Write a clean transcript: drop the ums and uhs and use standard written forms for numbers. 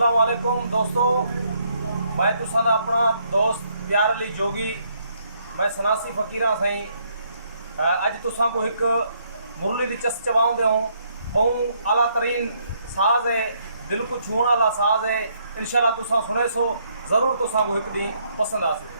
अस्सलाम वालेकुम दोस्तों, मैं तुसा दा अपना दोस्त प्यार अली जोगी। मैं सनासी फकीरा सही अज तुसा को एक मुरली दी चस चवाऊं दे बहुत आला तरीन साज है, दिल को छूने वाला साज है। इंशाल्लाह तुसा सुने सो जरूर तुसा को एक दी पसंद आ सके।